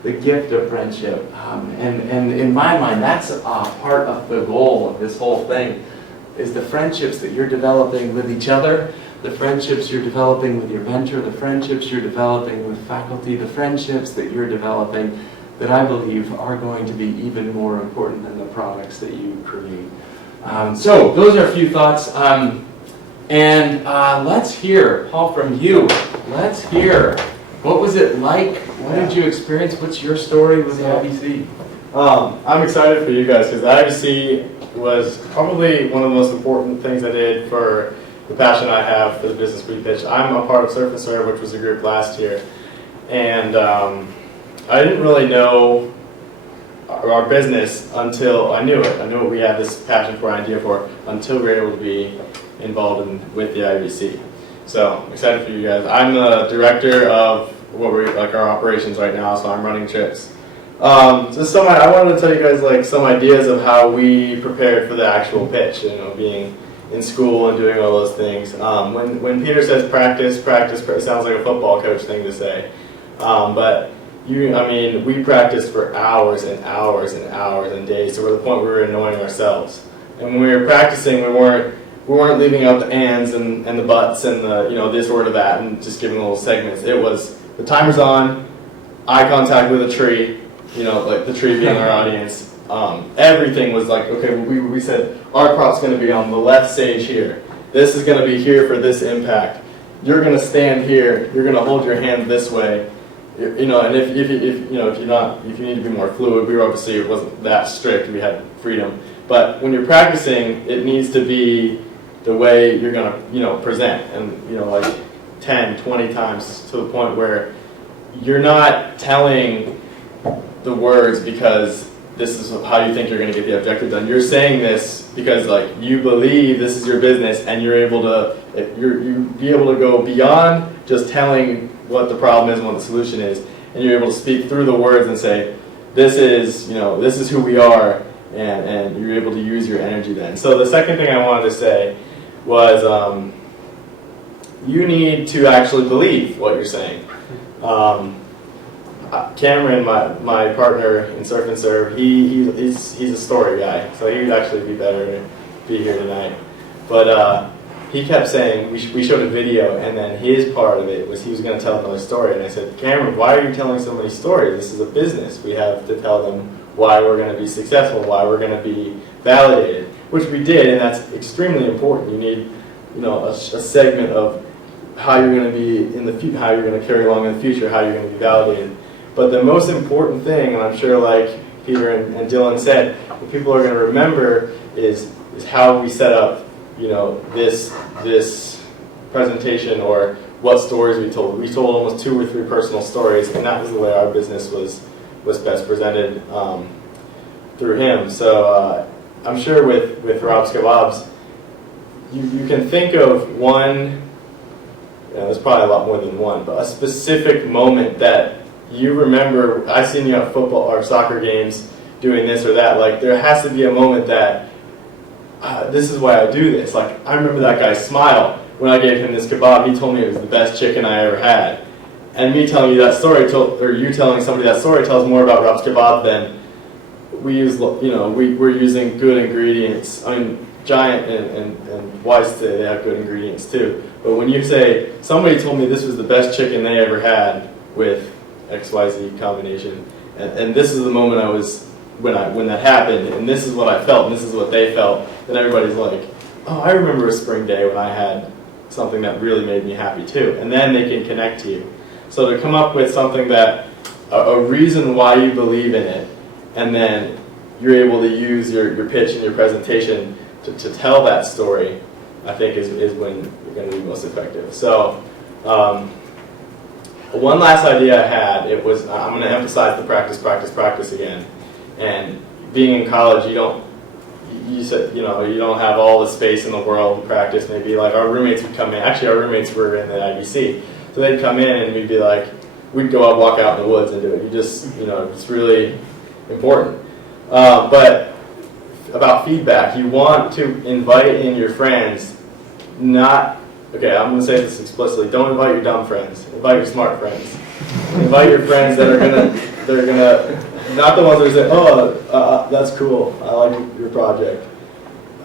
The gift of friendship. And in my mind, that's part of the goal of this whole thing, is the friendships that you're developing with each other, the friendships you're developing with your mentor, the friendships you're developing with faculty, the friendships that you're developing that I believe are going to be even more important than the products that you create. So those are a few thoughts. And let's hear, Paul, from you. Let's hear, what was it like? What did you experience? What's your story with the IVC? I'm excited for you guys because the IVC was probably one of the most important things I did for the passion I have for the Business Week pitch. I'm a part of Surf and Serve, which was a group last year. And I didn't really know our business until I knew it. I knew what we had this passion for, idea for, until we were able to be involved with the IVC. So I'm excited for you guys. I'm the director of our operations right now, so I'm running trips. I wanted to tell you guys some ideas of how we prepared for the actual pitch. Being in school and doing all those things. When Peter says practice, it sounds like a football coach thing to say. But we practiced for hours and hours and hours and days to the point we were annoying ourselves. And when we were practicing, we weren't leaving out the ands and the buts and the this word or that and just giving little segments. It was the timer's on, eye contact with a tree, the tree being our audience. Everything was okay, we said our prop's going to be on the left stage here. This is going to be here for this impact. You're going to stand here. You're going to hold your hand this way. you know, and if you know, if you need to be more fluid, we obviously, it wasn't that strict, we had freedom. But when you're practicing, it needs to be the way you're gonna, you know, present, and you know, like 10, 20 times, to the point where you're not telling the words because this is how you think you're going to get the objective done. You're saying this because like you believe this is your business, and you're able to you be able to go beyond just telling what the problem is and what the solution is, and you're able to speak through the words and say, this is, you know, this is who we are, and you're able to use your energy then. So the second thing I wanted to say was you need to actually believe what you're saying. Cameron, my partner in Surf and Serve, he's a story guy, so he would actually be better to be here tonight. But he kept saying, we showed a video, and then his part of it was he was going to tell another story. And I said, Cameron, why are you telling so many stories? This is a business. We have to tell them why we're going to be successful, why we're going to be validated, which we did, and that's extremely important. You need, you know, a segment of how you're going to be in the future, how you're going to carry along in the future, how you're going to be validated. But the most important thing, and I'm sure like Peter and Dylan said, what people are going to remember is how we set up, you know, this presentation, or what stories we told. We told almost 2 or 3 personal stories, and that was the way our business was best presented through him. So I'm sure with Rob's Kebabs, you can think of one, you know, there's probably a lot more than one, but a specific moment that you remember. I've seen you at football or soccer games doing this or that. Like, there has to be a moment that this is why I do this. Like, I remember that guy's smile when I gave him this kebab. He told me it was the best chicken I ever had. And me telling you that story, or you telling somebody that story, tells more about Rob's Kebab than we use. You know, we're using good ingredients. I mean, Giant and Weiss, they have good ingredients too. But when you say, somebody told me this was the best chicken they ever had with XYZ combination, and this is the moment I was, when that happened, and this is what I felt, and this is what they felt, then everybody's like, oh, I remember a spring day when I had something that really made me happy too. And then they can connect to you. So to come up with something that, a reason why you believe in it, and then you're able to use your pitch and your presentation to tell that story, I think is when you're going to be most effective. So one last idea I had, it was, I'm going to emphasize the practice again. And being in college, you said, you know, you don't have all the space in the world to practice. Maybe like our roommates would come in. Actually, our roommates were in the IVC. So they'd come in and we'd be like, we'd go out, walk out in the woods and do it. You just, you know, it's really important. But about feedback, you want to invite in your friends, not, okay, I'm going to say this explicitly, don't invite your dumb friends, invite your smart friends. Invite your friends that are gonna, not the ones that say, oh, that's cool, I like your project.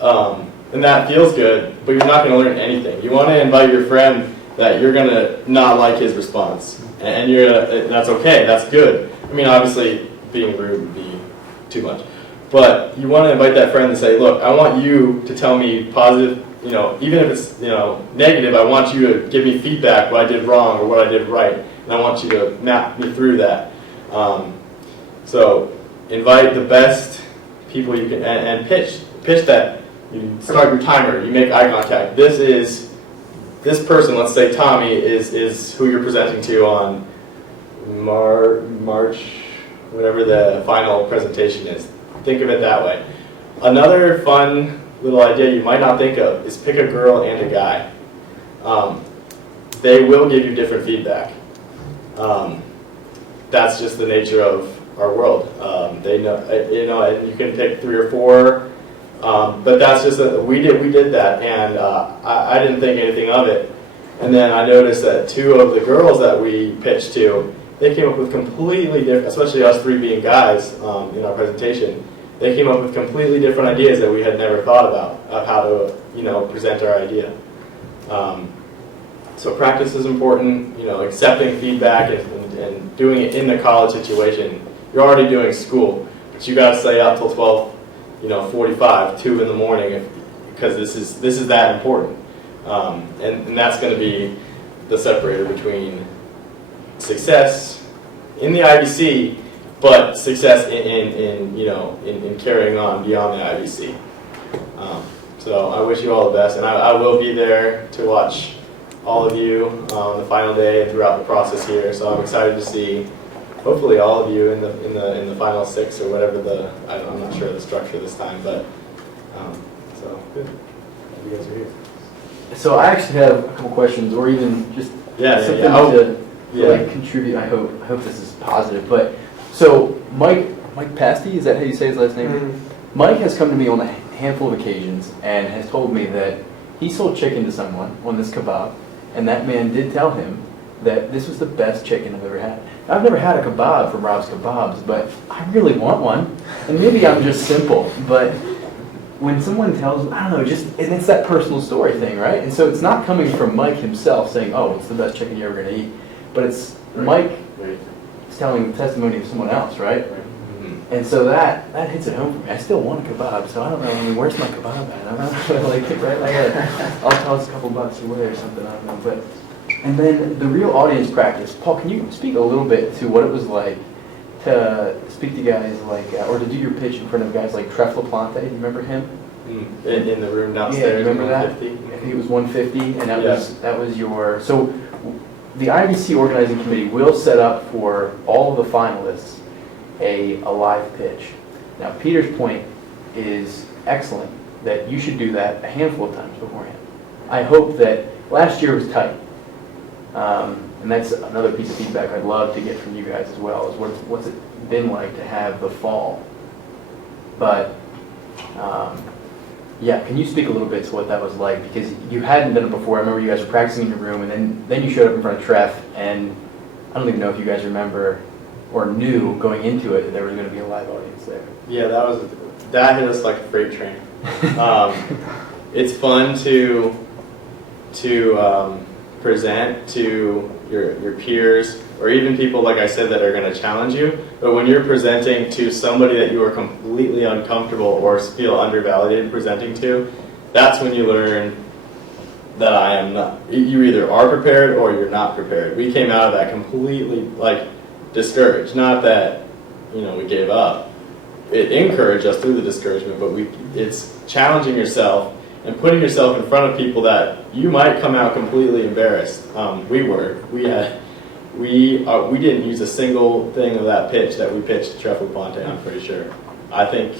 And that feels good, but you're not going to learn anything. You want to invite your friend that you're going to not like his response. And that's okay, that's good. I mean, obviously, being rude would be too much. But you want to invite that friend and say, look, I want you to tell me positive, you know, even if it's, you know, negative, I want you to give me feedback, what I did wrong or what I did right. And I want you to map me through that. So invite the best people you can, and pitch that. You start your timer, you make eye contact. This person, let's say Tommy, is who you're presenting to on March, whatever the final presentation is. Think of it that way. Another fun little idea you might not think of is pick a girl and a guy. They will give you different feedback. That's just the nature of our world. They know, you know, and you can pick 3 or 4. But that's just we did that, and I didn't think anything of it. And then I noticed that 2 of the girls that we pitched to, they came up with completely different, especially us 3 being guys in our presentation. They came up with completely different ideas that we had never thought about of how to, you know, present our idea. So practice is important. You know, accepting feedback and doing it in the college situation. You're already doing school, but you got to stay up till 12. You know, 45, 2 in the morning, because this is that important, and that's going to be the separator between success in the IVC, but success in carrying on beyond the IVC. So I wish you all the best, and I will be there to watch all of you on the final day and throughout the process here. So I'm excited to see, hopefully, all of you in the final 6 or whatever I'm not sure of the structure this time, but so good. Glad you guys are here. So I actually have a couple questions, or even just something to like contribute. I hope this is positive. But so Mike Pasty, is that how you say his last name? Mm-hmm. Mike has come to me on a handful of occasions and has told me that he sold chicken to someone on this kebab, and that man did tell him that this was the best chicken I've ever had. I've never had a kebab from Rob's Kebabs, but I really want one. And maybe I'm just simple, but when someone tells, I don't know, and it's that personal story thing, right? And so it's not coming from Mike himself saying, oh, it's the best chicken you're ever going to eat, but it's Mike telling the testimony of someone else, right? And so that hits it home for me. I still want a kebab, so I don't know. I mean, where's my kebab at? I'm not gonna like it right like I'll toss a couple bucks away or something. I don't know. But and then the real audience practice. Paul, can you speak a little bit to what it was like to speak to guys like, or to do your pitch in front of guys like Treff LaPlante? Do you remember him? In the room downstairs. Yeah, remember that? I think it was 150, and that was your. So the IVC organizing committee will set up for all of the finalists a live pitch. Now, Peter's point is excellent, that you should do that a handful of times beforehand. I hope that last year was tight, and that's another piece of feedback I'd love to get from you guys as well, is what's it been like to have the fall. But yeah, can you speak a little bit to what that was like? Because you hadn't done it before. I remember you guys were practicing in your room, and then you showed up in front of Treff, and I don't even know if you guys remember or knew going into it that there was going to be a live audience there. Yeah, that hit us like a freight train. It's fun to present to your peers, or even people, like I said, that are going to challenge you. But when you're presenting to somebody that you are completely uncomfortable or feel undervalidated presenting to, that's when you learn that I am not. You either are prepared or you're not prepared. We came out of that completely discouraged. Not that we gave up. It encouraged us through the discouragement, but it's challenging yourself and putting yourself in front of people that you might come out completely embarrassed. We didn't use a single thing of that pitch that we pitched to Treff LaPlante, I'm pretty sure. I think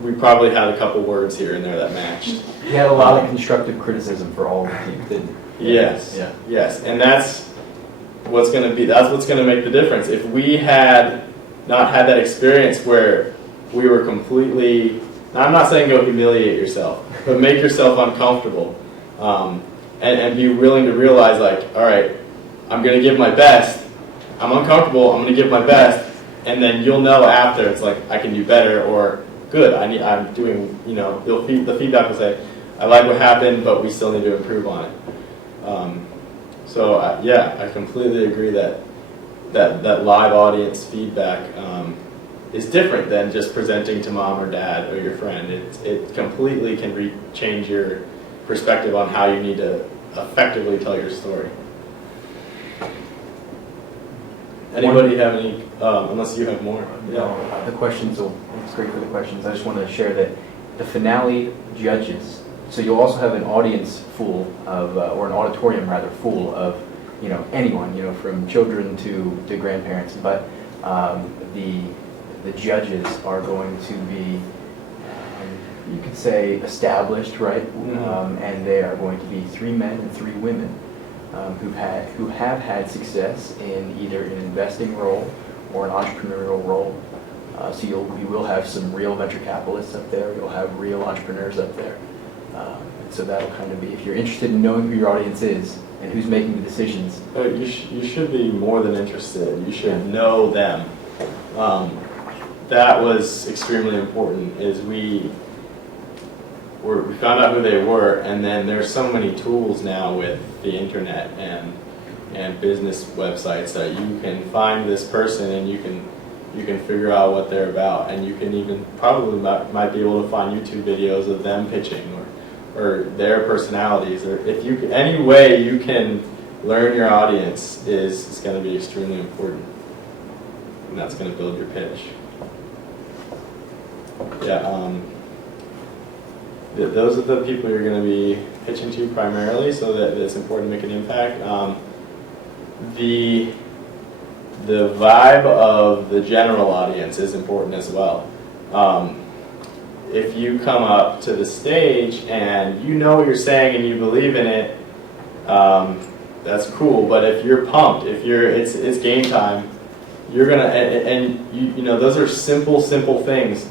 we probably had a couple words here and there that matched. He had a lot of constructive criticism for all of the teams, didn't he? Yes. Yeah. Yes, and that's what's going to make the difference. If we had not had that experience where we were completely, I'm not saying go humiliate yourself, but make yourself uncomfortable, and be willing to realize, all right, I'm going to give my best. I'm uncomfortable. I'm going to give my best, and then you'll know after. It's like I can do better, or good. I'm doing. The feedback will say, I like what happened, but we still need to improve on it. I completely agree that live audience feedback is different than just presenting to mom or dad or your friend. It completely can change your perspective on how you need to effectively tell your story. Anybody have any, unless you have more? Yeah. The questions, it's great for the questions. I just want to share that the finale judges, so you'll also have an audience full of, or an auditorium rather, full of, anyone, from children to grandparents, but the judges are going to be, you could say, established, right? And they are going to be 3 men and 3 women who have had success in either an investing role or an entrepreneurial role. So you will have some real venture capitalists up there. You'll have real entrepreneurs up there. So that'll kind of be, if you're interested in knowing who your audience is and who's making the decisions. You should be more than interested. You should know them. That was extremely important. Is we found out who they were, and then there's so many tools now with the internet and business websites that you can find this person and you can figure out what they're about, and you can even probably might be able to find YouTube videos of them pitching or their personalities, or any way you can learn your audience is going to be extremely important. and that's going to build your pitch. Yeah, those are the people you're going to be pitching to primarily, so that it's important to make an impact. The vibe of the general audience is important as well. If you come up to the stage and you know what you're saying and you believe in it, that's cool. But if you're pumped, if it's game time, you're gonna you know those are simple things.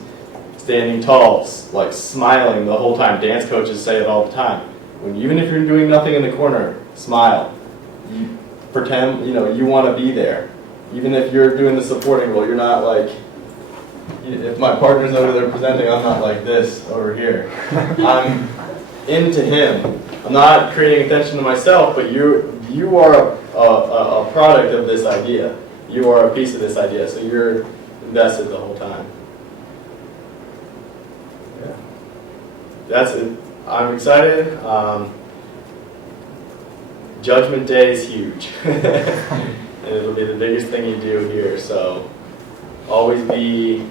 Standing tall, like smiling the whole time. Dance coaches say it all the time. Even if you're doing nothing in the corner, smile. You pretend you want to be there. Even if you're doing the supporting role, you're not like. If my partner's over there presenting, I'm not like this over here. I'm into him. I'm not creating attention to myself, but you are a product of this idea. You are a piece of this idea, so you're invested the whole time. Yeah, that's it. I'm excited. Judgment Day is huge, and it'll be the biggest thing you do here. So always be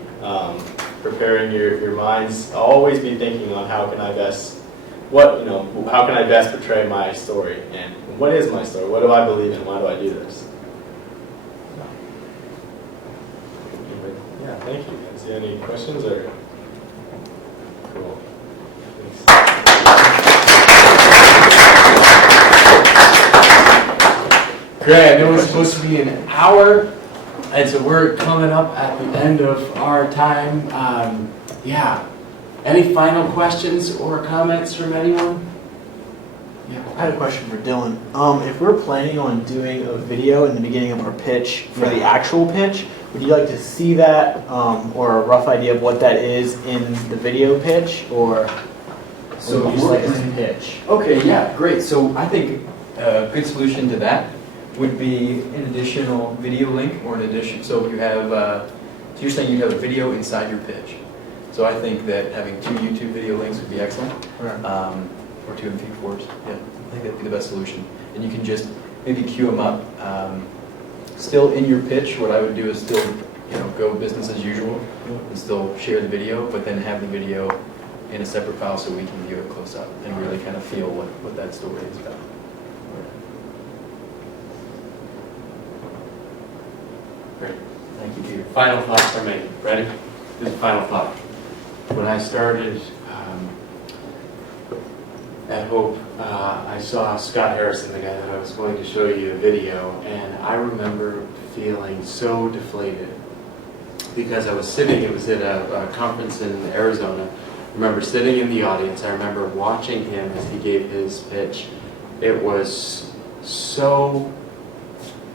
preparing your minds. Always be thinking on how can I best portray my story, and what is my story? What do I believe in? Why do I do this? Yeah, thank you. Is there any questions or? Cool. Great, it was supposed to be an hour, and so we're coming up at the end of our time. Yeah, any final questions or comments from anyone? Yeah. I had a question for Dylan. If we're planning on doing a video in the beginning of our pitch for the actual pitch, would you like to see that or a rough idea of what that is in the video pitch, or So would you just like us to pitch? Okay, yeah, great. So I think a good solution to that would be an additional video link or an addition. So you have, so you're saying you have a video inside your pitch. So I think that having 2 YouTube video links would be excellent. Or 2 MP4s. Yeah, I think that'd be the best solution. And you can just maybe queue them up. Still in your pitch, what I would do is still, go business as usual and still share the video, but then have the video in a separate file so we can view it close up and really kind of feel what that story is about. Great. Thank you, Peter. Final thought for me. Ready? This is final thought. When I started at Hope, I saw Scott Harrison, the guy that I was going to show you a video, and I remember feeling so deflated because I was sitting, it was at a conference in Arizona. I remember sitting in the audience. I remember watching him as he gave his pitch. It was so,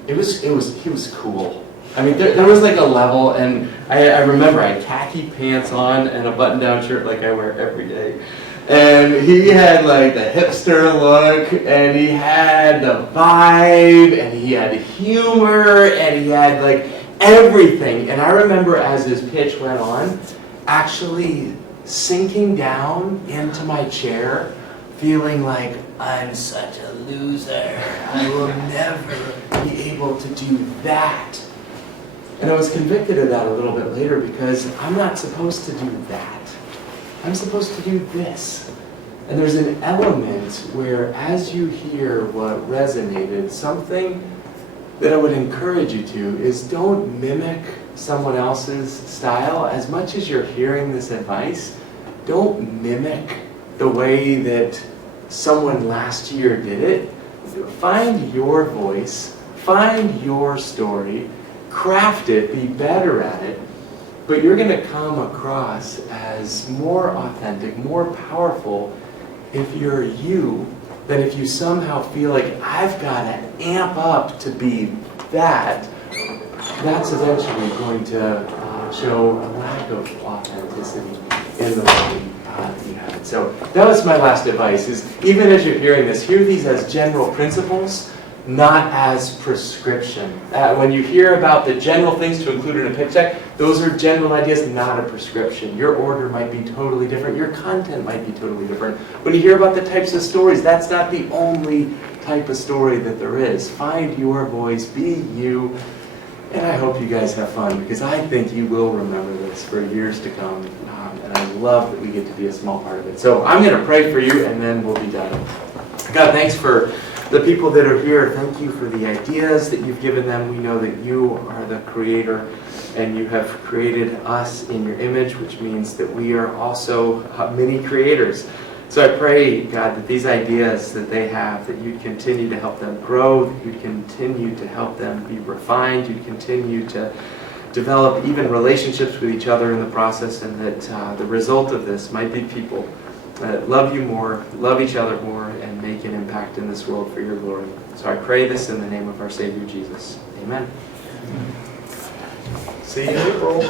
he was cool. I mean, there was like a level, and I remember I had khaki pants on and a button-down shirt like I wear every day. And he had like the hipster look, and he had the vibe, and he had humor, and he had like everything. And I remember as his pitch went on, actually sinking down into my chair, feeling like I'm such a loser. I will never be able to do that. And I was convicted of that a little bit later because I'm not supposed to do that. I'm supposed to do this. And there's an element where as you hear what resonated, something that I would encourage you to is don't mimic someone else's style. As much as you're hearing this advice, don't mimic the way that someone last year did it. Find your voice, find your story, craft it, be better at it, but you're going to come across as more authentic, more powerful if you're you than if you somehow feel like I've got to amp up to be that. That's eventually going to show a lack of authenticity in the way you have it. So that was my last advice, is even as you're hearing this, hear these as general principles, not as prescription. When you hear about the general things to include in a pitch deck, those are general ideas, not a prescription. Your order might be totally different. Your content might be totally different. When you hear about the types of stories, that's not the only type of story that there is. Find your voice, be you, And I hope you guys have fun, because I think you will remember this for years to come. And I love that we get to be a small part of it. So I'm going to pray for you, and then we'll be done. God, thanks for the people that are here. Thank you for the ideas that you've given them. We know that you are the creator, and you have created us in your image, which means that we are also many creators. So I pray, God, that these ideas that they have, that you'd continue to help them grow, that you'd continue to help them be refined, you'd continue to develop even relationships with each other in the process, and that the result of this might be people that love you more, love each other more, and make an impact in this world for your glory. So I pray this in the name of our Savior Jesus. Amen. See you in April.